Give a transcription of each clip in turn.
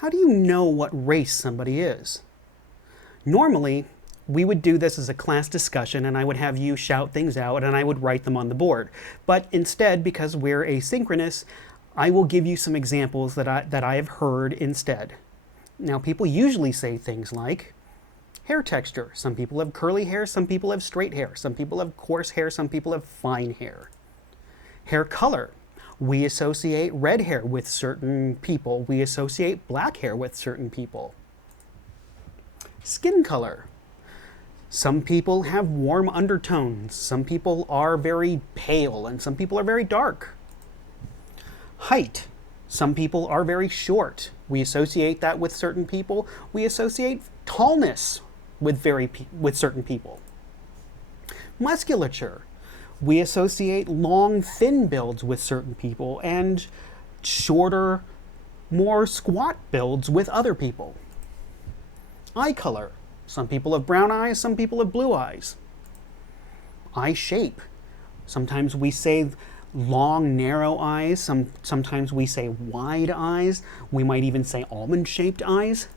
How do you know what race somebody is? Normally, we would do this as a class discussion and I would have you shout things out and I would write them on the board. But instead, because we're asynchronous, I will give you some examples that I have heard instead. Now, people usually say things like hair texture. Some people have curly hair, some people have straight hair, some people have coarse hair, some people have fine hair. Hair color. We associate red hair with certain people. We associate black hair with certain people. Skin color. Some people have warm undertones. Some people are very pale and some people are very dark. Height. Some people are very short. We associate that with certain people. We associate tallness with certain people. Musculature. We associate long, thin builds with certain people and shorter, more squat builds with other people. Eye color. Some people have brown eyes, some people have blue eyes. Eye shape. Sometimes we say long, narrow eyes. Sometimes we say wide eyes. We might even say almond-shaped eyes.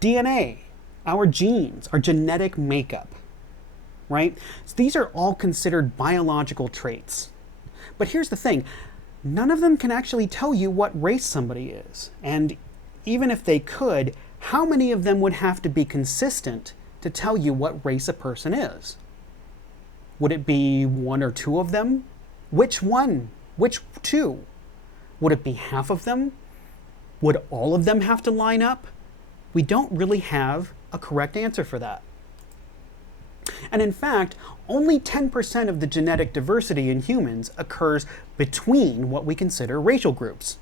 DNA. Our genes, our genetic makeup. Right? So these are all considered biological traits. But here's the thing, none of them can actually tell you what race somebody is. And even if they could, how many of them would have to be consistent to tell you what race a person is? Would it be one or two of them? Which one? Which two? Would it be half of them? Would all of them have to line up? We don't really have a correct answer for that. And in fact, only 10% of the genetic diversity in humans occurs between what we consider racial groups.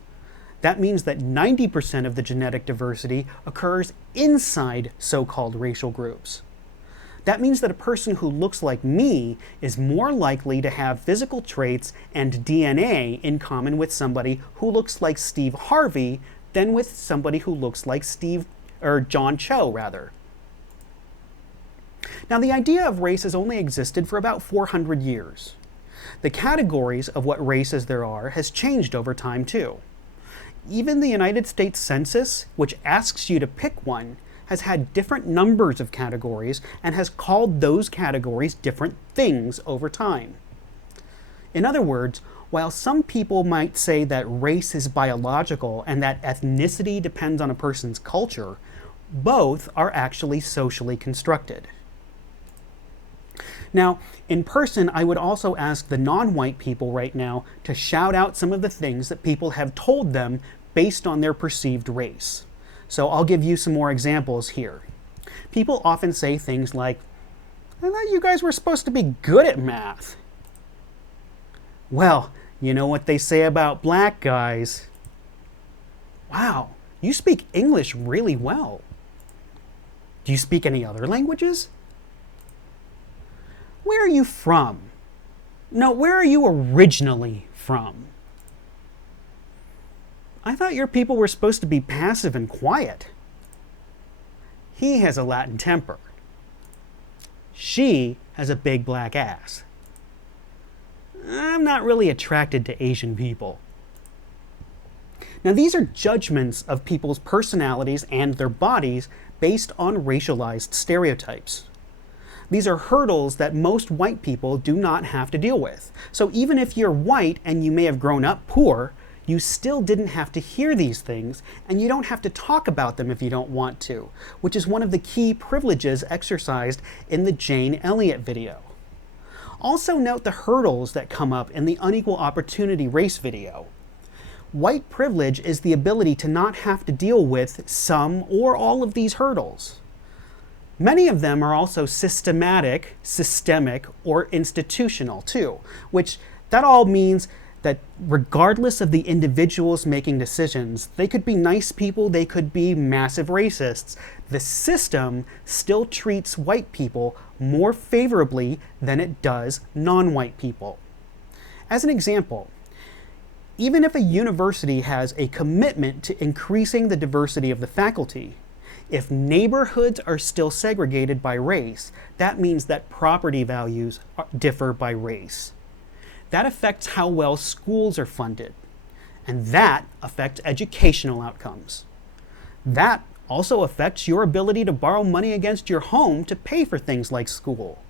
That means that 90% of the genetic diversity occurs inside so-called racial groups. That means that a person who looks like me is more likely to have physical traits and DNA in common with somebody who looks like Steve Harvey than with somebody who looks like John Cho, rather. Now, the idea of race has only existed for about 400 years. The categories of what races there are has changed over time, too. Even the United States Census, which asks you to pick one, has had different numbers of categories and has called those categories different things over time. In other words, while some people might say that race is biological and that ethnicity depends on a person's culture, both are actually socially constructed. Now, in person, I would also ask the non-white people right now to shout out some of the things that people have told them based on their perceived race. So I'll give you some more examples here. People often say things like, I thought you guys were supposed to be good at math. Well, you know what they say about black guys. Wow, you speak English really well. Do you speak any other languages? Where are you from? No, where are you originally from? I thought your people were supposed to be passive and quiet. He has a Latin temper. She has a big black ass. I'm not really attracted to Asian people. Now, these are judgments of people's personalities and their bodies based on racialized stereotypes. These are hurdles that most white people do not have to deal with. So even if you're white and you may have grown up poor, you still didn't have to hear these things, and you don't have to talk about them if you don't want to, which is one of the key privileges exercised in the Jane Elliott video. Also note the hurdles that come up in the unequal opportunity race video. White privilege is the ability to not have to deal with some or all of these hurdles. Many of them are also systemic, or institutional too, which that all means that regardless of the individuals making decisions, they could be nice people, they could be massive racists, the system still treats white people more favorably than it does non-white people. As an example, even if a university has a commitment to increasing the diversity of the faculty, if neighborhoods are still segregated by race, that means that property values differ by race. That affects how well schools are funded, and that affects educational outcomes. That also affects your ability to borrow money against your home to pay for things like school.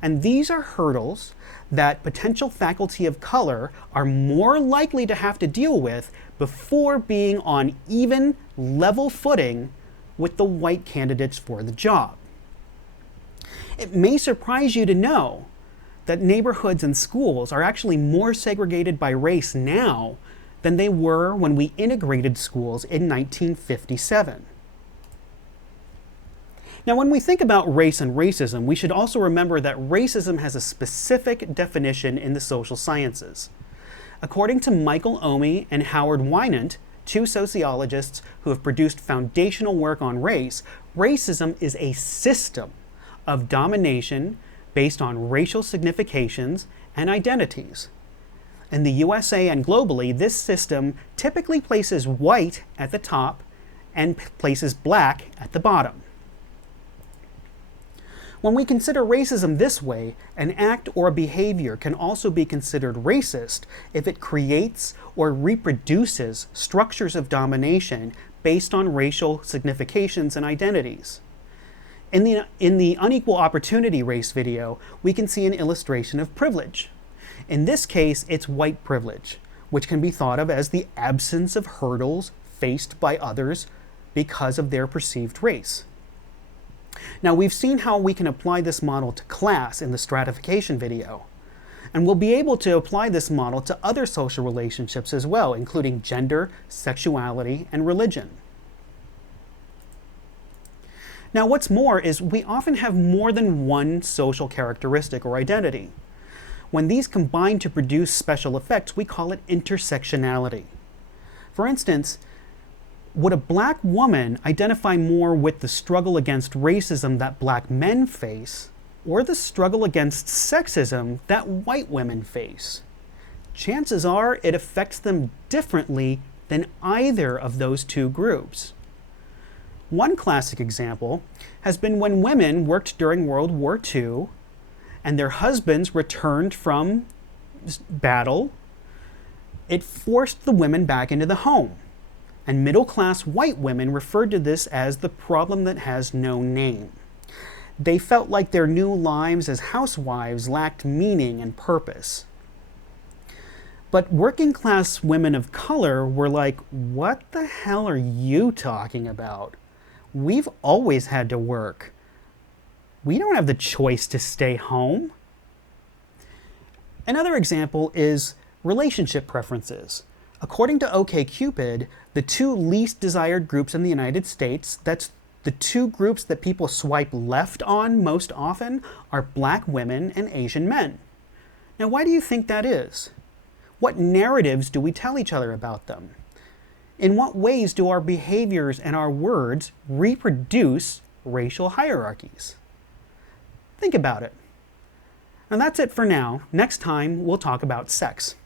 And these are hurdles that potential faculty of color are more likely to have to deal with before being on even level footing with the white candidates for the job. It may surprise you to know that neighborhoods and schools are actually more segregated by race now than they were when we integrated schools in 1957. Now, when we think about race and racism, we should also remember that racism has a specific definition in the social sciences. According to Michael Omi and Howard Winant, two sociologists who have produced foundational work on race, racism is a system of domination based on racial significations and identities. In the USA and globally, this system typically places white at the top and places black at the bottom. When we consider racism this way, an act or a behavior can also be considered racist if it creates or reproduces structures of domination based on racial significations and identities. In the unequal opportunity race video, we can see an illustration of privilege. In this case, it's white privilege, which can be thought of as the absence of hurdles faced by others because of their perceived race. Now, we've seen how we can apply this model to class in the stratification video, and we'll be able to apply this model to other social relationships as well, including gender, sexuality, and religion. Now, what's more is we often have more than one social characteristic or identity. When these combine to produce special effects, we call it intersectionality. For instance, would a black woman identify more with the struggle against racism that black men face, or the struggle against sexism that white women face? Chances are it affects them differently than either of those two groups. One classic example has been when women worked during World War II and their husbands returned from battle. It forced the women back into the home. And middle-class white women referred to this as the problem that has no name. They felt like their new lives as housewives lacked meaning and purpose. But working-class women of color were like, what the hell are you talking about? We've always had to work. We don't have the choice to stay home. Another example is relationship preferences. According to OkCupid, the two least desired groups in the United States, that's the two groups that people swipe left on most often, are black women and Asian men. Now, why do you think that is? What narratives do we tell each other about them? In what ways do our behaviors and our words reproduce racial hierarchies? Think about it. And that's it for now. Next time, we'll talk about sex.